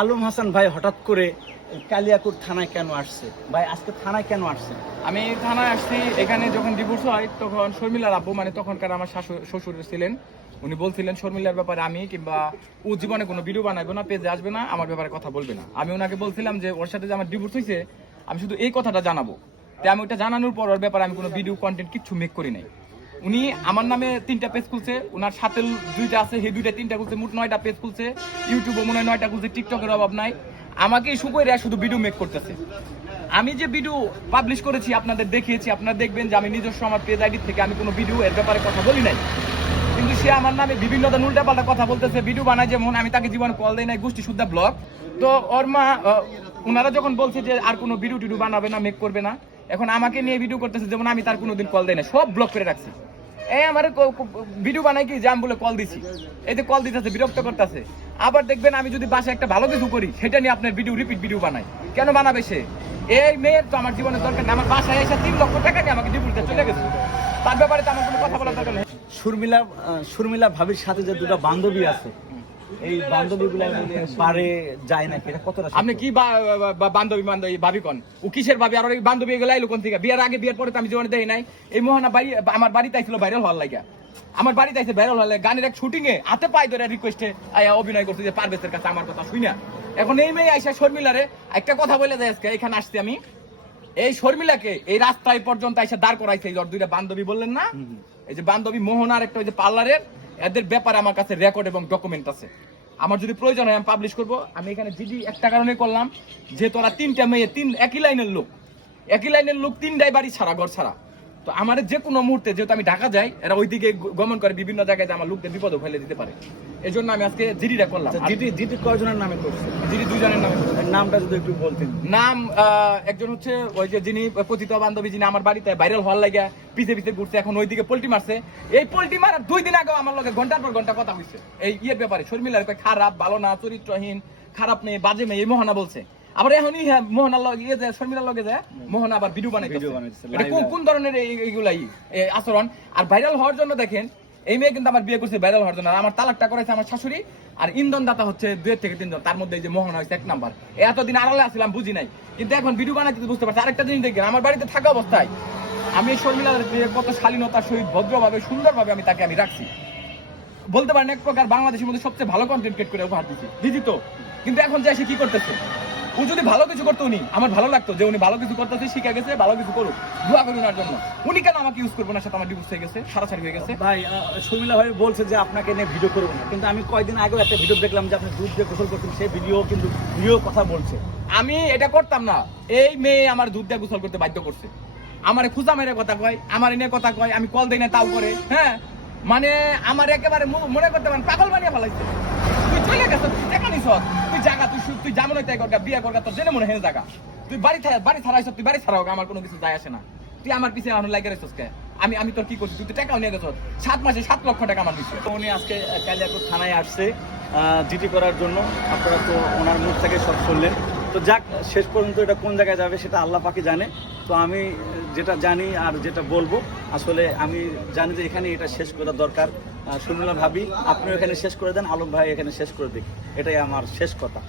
আলম হাসান ভাই হঠাৎ করে কালিয়াকুর থানায় কেন আসছে? ভাই, আজকে থানায় কেন আসছে আমি থানায় আসছি, এখানে যখন ডিভোর্স হয়, তখন শর্মিলার আব্বু মানে তখনকার আমার শ্বশুর ছিলেন। উনি বলছিলেন, শর্মিলার ব্যাপারে আমি কিংবা ও জীবনে কোনো ভিডিও বানাবে না পেজে আসবে না, আমার ব্যাপারে কথা বলবে না। আমি ওনাকে বলছিলাম যে, ওর সাথে যে আমার ডিভোর্স হয়েছে আমি শুধু এই কথাটা জানাব। তাই আমি ওটা জানানোর পর ওর ব্যাপারে আমি কোনো ভিডিও কন্টেন্ট কিচ্ছু মেক করি নাই। উনি আমার নামে তিনটা পেজ খুলছে ওনার সাথে দুইটা আছে সেই দুইটা তিনটা খুলছে, মোট নয়টা পেজ খুলছে। ইউটিউবে মনে হয় নয়টা খুলছে টিকটকের অভাব নাই। আমাকে শুকোয় শুধু ভিডিও মেক করতেছে। আমি যে ভিডিও পাবলিশ করেছি, আপনাদের দেখিয়েছি, আপনারা দেখবেন যে আমি নিজস্ব আমার পেজ আইডি থেকে আমি কোনো ভিডিও এর ব্যাপারে কথা বলি নাই। কিন্তু সে আমার নামে বিভিন্ন ধরনের উল্টাপাল্টা কথা বলতেছে ভিডিও বানায় যেমন আমি তাকে জীবনে কল দেয় নাই গোষ্ঠী শুদ্ধা ব্লগ তো ওর মা ওনারা যখন বলছে যে আর কোনো ভিডিও টিডিও বানাবে না মেক করবে না, এখন আমাকে নিয়ে ভিডিও করতেছে, যেমন আমি তার কোনোদিন কল দেয় না সব ব্লক করে রাখছি। এই আমার ভিডিও বানাই কি জাম বলে কল দিছি। এই যে কল দিতেছে, বিরক্ত করতেছে। আবার দেখবেন আমি যদি বাসে একটা ভালো কিছু করি, সেটা নিয়ে আপনার ভিডিও রিপিট ভিডিও বানাই। কেন বানাবে সে? এই মেয়ের তো আমার জীবনের দরকার আমার বাসায় এসে তিন লক্ষ টাকা নিয়ে আমাকে দিয়ে চলে গেছে। তার ব্যাপারে তো আমার কোনো কথা বলার দরকার নেই। সুরমিলা শর্মিলা ভাবির সাথে যে দুটো বান্ধবী আছে এই বান্ধবীগুলো পারে যায় নাকি? এটা কতটা আপনি কি বান্ধবী বান্ধবী ভাবি কোন? ও কিসের ভাবি? আর বান্ধবী আইলো কোন থেকে? বিয়ের আগে বিয়ের পরে তো আমি জীবনে দেই নাই। এই মোহনা আমার বাড়িতে আইছিল ভাইরাল হওয়ার আমার বাড়িতে আইছে ভাইরাল হলে গানের এক শুটিং এ হাতে পাই ধরে রিকোয়েস্টে আয়া অভিনয় করছে যে পারভেজের কাছে আমার কথা শুই না। এখন এই মেয়ে আইসা শর্মিলারে একটা কথা বলে দেয় আজকে এখানে আসছি আমি। এই শর্মিলাকে এই রাস্তায় পর্যন্ত এসে দাঁড় করাইছে এই দুইটা বান্ধবী বললেন না? এই যে বান্ধবী মোহনার একটা ওই যে পার্লারের এদের ব্যাপারে আমার কাছে রেকর্ড এবং ডকুমেন্ট আছে। আমার যদি প্রয়োজন হয়, আমি পাবলিশ করব। আমি এখানে জিডি একটা কারণে করলাম যে তোরা তিনটা মেয়ে, তিন, একই লাইনের লোক। একই লাইনের লোক তিনটাই বাড়ি ছাড়া, ঘর ছাড়া। তো আমার যে কোনো মুহূর্তে যেহেতু আমি ঢাকা যাই এরা ওইদিকে গ- গমন করে বিভিন্ন জায়গায় যে আমার লোকদের বিপদও ফেলে দিতে পারে। এই জন্য আমি আজকে জিডিটা করলাম। আচ্ছা, জিটি জিটি কয়জনের নামে করছে? জিডি দুজনের নামে। নামটা যদি একটু বলতেন। নাম একজন হচ্ছে ওই যে যিনি পতিত বান্ধবী যিনি আমার বাড়িতে ভাইরাল হওয়ার লাগে পিছে পিছে ঘুরছে এখন ওইদিকে পোল্টি মারছে। এই পোল্টি মারার দুই দিন আগে আমার লগে ঘণ্টার পর ঘণ্টা কথা হয়েছে এই ইয়ের ব্যাপারে শর্মিলার খারাপ ভালো না চরিত্রহীন খারাপ নেই বাজে মেয়ে এই মোহনা বলছে। আবার এখনই হ্যাঁ, মোহনার লগে ইয়ে যায় শর্মিলার লগে যায় মোহনা আবার ভিডিও বানাইতেছে, কোন- কোন ধরনের এইগুলাই আচরণ? আর ভাইরাল হওয়ার জন্য দেখেন এই মেয়ে কিন্তু আমার বিয়ে করছে ভাইরাল হওয়ার জন্য। আর আমার তালাকটা করেছে আমার শাশুড়ি আর ইন্ধন দাতা হচ্ছে দুই থেকে তিনজন। তার মধ্যে এই যে মোহন হয়েছে এক নাম্বার। এতদিন আড়ালে আসলাম বুঝি নাই। কিন্তু এখন ভিডিও বানাইতে বুঝতে পারছি। আরেকটা জিনিস দেখবেন আমার বাড়িতে থাকা অবস্থায় আমি এই শর্মিলার যে কত শালীনতার সহিত ভদ্রভাবে সুন্দরভাবে আমি তাকে আমি রাখছি। বলতে পারেন এক প্রকার বাংলাদেশের মধ্যে সবচেয়ে ভালো কন্টেন্ট ক্রিয়েট করে উপহার দিচ্ছি দিদি তো। কিন্তু এখন যে সে কি করতেছে? ও যদি ভালো কিছু করতো উনি আমার ভালো লাগতো যে উনি ভালো কিছু করতেছে শিখে গেছে ভালো কিছু করুক। দোয়া করি ওনার জন্য। উনি কেন আমাকে ইউজ করব না সাথে আমার ডিভোর্স হয়ে গেছে সারাসারি হয়ে গেছে। ভাই শর্মিলা ভাই বলছে যে আপনাকে নিয়ে ভিডিও করব না। কিন্তু আমি কয়েকদিন আগেও একটা ভিডিও দেখলাম যে আপনি দুধ দিয়ে গোসল করছেন সেই ভিডিও কিন্তু ভিডিও কথা বলছে। আমি এটা করতাম না। এই মেয়ে আমার দুধ দিয়ে গোসল করতে বাধ্য করছে। আমার খুঁজা মেরে কথা কয় আমার এনে কথা কয় আমি কল দিই না তাও করে। হ্যাঁ? মানে আমার একেবারে মনে করতে পারেন পাগল বানিয়ে ফেলাইছে। তুই চলে গেছ টাকা নিছ? তুই জায়গা তুই শুধু তুই যেমন তাই করগা বিয়ে করগা তোর জেনে মনে হেন জায়গা তুই বাড়ি থাকা বাড়ি ছাড়াইছ তুই বাড়ি ছাড়াও আমার কোনো কিছু যায় আসে না। তুই আমার পিছিয়ে আমার লাগে রেছিস কে? আমি আমি তোর কি করছি? তুই তো টাকাও নিয়ে গেছ সাত মাসে সাত লক্ষ টাকা আমার দিচ্ছে উনি আজকে কালিয়াকুর থানায় আসছে জিটি করার জন্য। আপনারা তো ওনার মুখ থেকে সব শুনলেন। তো যাক, শেষ পর্যন্ত এটা কোন জায়গায় যাবে সেটা আল্লাহ পাকি জানে। তো আমি যেটা জানি আর যেটা বলব, আসলে আমি জানি যে এখানে এটা শেষ করা দরকার। শুনলাম ভাবি, আপনিও এখানে শেষ করে দেন আলম ভাই এখানে শেষ করে দিক। এটাই আমার শেষ কথা।